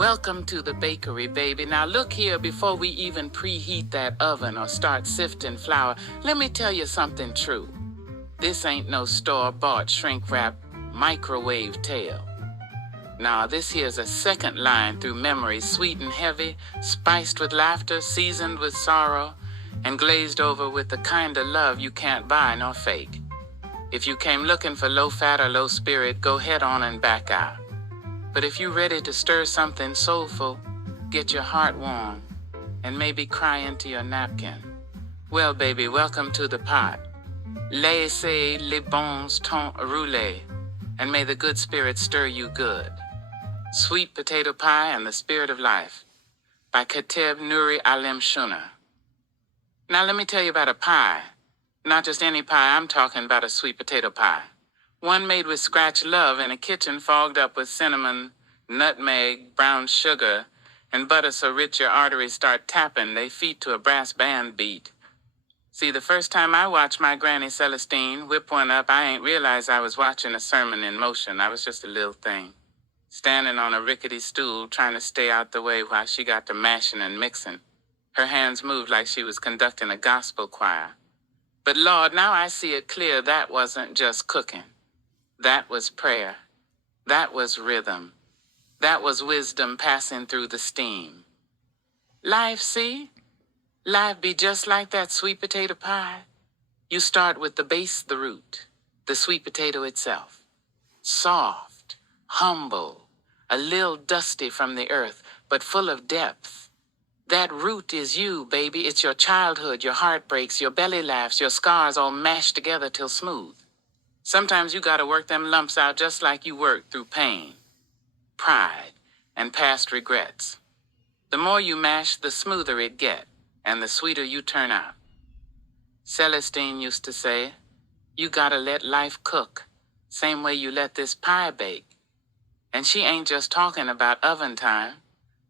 Welcome to the bakery, baby. Now look here, before we even preheat that oven or start sifting flour, let me tell you something true. This ain't no store-bought shrink-wrap microwave tale. Nah, this here's a second line through memory, sweet and heavy, spiced with laughter, seasoned with sorrow, and glazed over with the kind of love you can't buy nor fake. If you came looking for low fat or low spirit, go head on and back out. But if you're ready to stir something soulful, get your heart warm, and maybe cry into your napkin, well, baby, welcome to the pot. Laissez les bons temps rouler, and may the good spirit stir you good. Sweet Potato Pie and the Spirit of Life by Kateb Nuri Alim Shuna. Now let me tell you about a pie. Not just any pie, I'm talking about a sweet potato pie. One made with scratch love in a kitchen fogged up with cinnamon, nutmeg, brown sugar, and butter so rich your arteries start tapping they feet to a brass band beat. See, the first time I watched my Granny Celestine whip one up, I ain't realized I was watching a sermon in motion. I was just a little thing, standing on a rickety stool trying to stay out the way while she got to mashing and mixing. Her hands moved like she was conducting a gospel choir. But Lord, now I see it clear, that wasn't just cooking. That was prayer. That was rhythm. That was wisdom passing through the steam. Life, see? Life be just like that sweet potato pie. You start with the base, the root, the sweet potato itself. Soft, humble, a little dusty from the earth, but full of depth. That root is you, baby. It's your childhood, your heartbreaks, your belly laughs, your scars all mashed together till smooth. Sometimes you gotta work them lumps out just like you worked through pain, pride, and past regrets. The more you mash, the smoother it get, and the sweeter you turn out. Celestine used to say, you gotta let life cook, same way you let this pie bake. And she ain't just talking about oven time.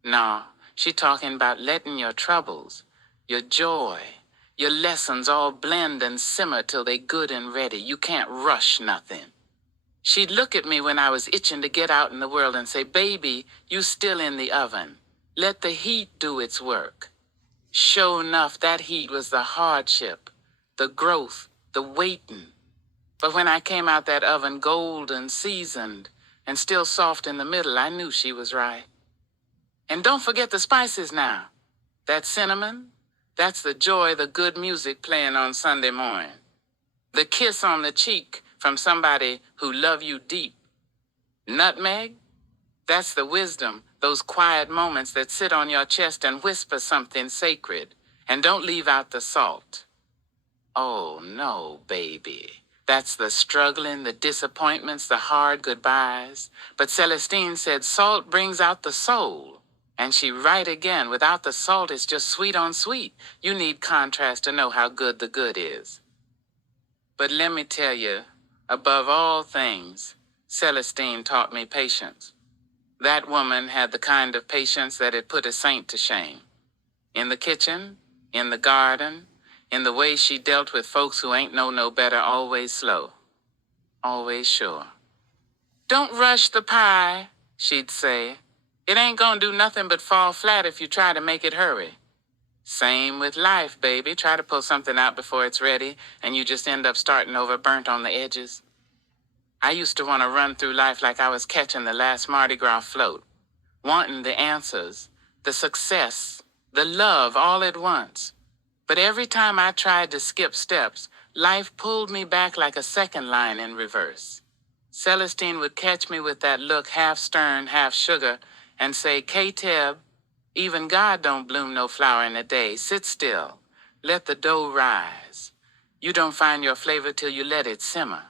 No, she talking about letting your troubles, your joy, your lessons all blend and simmer till they good and ready. You can't rush nothing. She'd look at me when I was itching to get out in the world and say, baby, you still in the oven. Let the heat do its work. Sure enough, that heat was the hardship, the growth, the waiting. But when I came out that oven golden, seasoned, and still soft in the middle, I knew she was right. And don't forget the spices now. That cinnamon, that's the joy, the good music playing on Sunday morning. The kiss on the cheek from somebody who love you deep. Nutmeg, that's the wisdom, those quiet moments that sit on your chest and whisper something sacred. And don't leave out the salt. Oh, no, baby. That's the struggling, the disappointments, the hard goodbyes. But Celestine said salt brings out the soul. And she right again, without the salt, it's just sweet on sweet. You need contrast to know how good the good is. But let me tell you, above all things, Celestine taught me patience. That woman had the kind of patience that had put a saint to shame. In the kitchen, in the garden, in the way she dealt with folks who ain't know no better, always slow, always sure. Don't rush the pie, she'd say. It ain't gonna do nothing but fall flat if you try to make it hurry. Same with life, baby. Try to pull something out before it's ready, and you just end up starting over burnt on the edges. I used to want to run through life like I was catching the last Mardi Gras float, wanting the answers, the success, the love all at once. But every time I tried to skip steps, life pulled me back like a second line in reverse. Celestine would catch me with that look, half stern, half sugar, and say, Kateb, even God don't bloom no flower in a day. Sit still. Let the dough rise. You don't find your flavor till you let it simmer.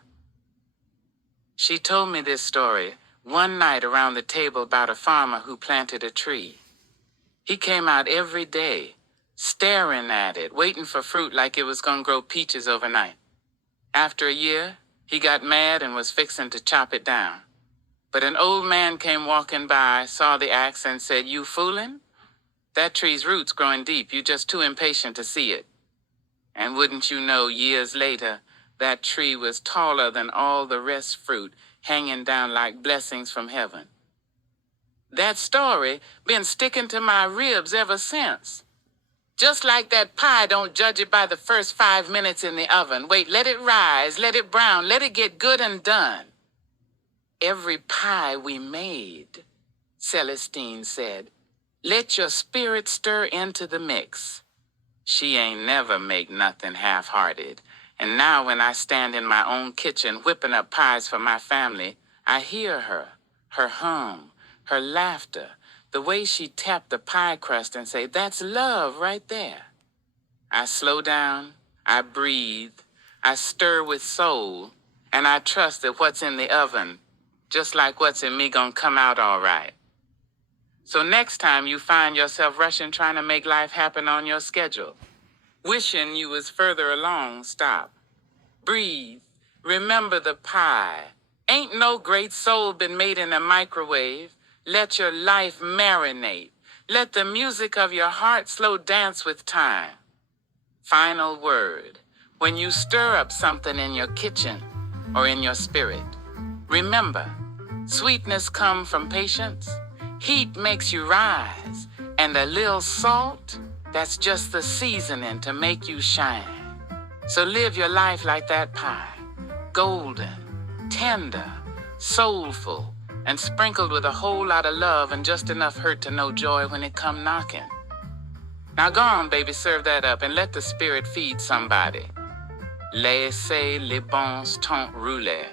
She told me this story one night around the table about a farmer who planted a tree. He came out every day, staring at it, waiting for fruit like it was gonna grow peaches overnight. After a year, he got mad and was fixing to chop it down. But an old man came walking by, saw the axe, and said, you fooling? That tree's roots growing deep. You're just too impatient to see it. And wouldn't you know, years later, that tree was taller than all the rest fruit, hanging down like blessings from heaven. That story been sticking to my ribs ever since. Just like that pie, don't judge it by the first 5 minutes in the oven. Wait, let it rise, let it brown, let it get good and done. Every pie we made, Celestine said, let your spirit stir into the mix. She ain't never make nothing half-hearted. And now when I stand in my own kitchen whipping up pies for my family, I hear her hum, her laughter, the way she tapped the pie crust and say, that's love right there. I slow down, I breathe, I stir with soul, and I trust that what's in the oven, just like what's in me, gonna come out all right. So next time you find yourself rushing trying to make life happen on your schedule, wishing you was further along, stop. Breathe. Remember the pie. Ain't no great soul been made in a microwave. Let your life marinate. Let the music of your heart slow dance with time. Final word. When you stir up something in your kitchen or in your spirit, remember, sweetness comes from patience. Heat makes you rise. And a little salt, that's just the seasoning to make you shine. So live your life like that pie. Golden, tender, soulful, and sprinkled with a whole lot of love and just enough hurt to know joy when it come knocking. Now go on, baby, serve that up and let the spirit feed somebody. Laissez les bons temps rouler.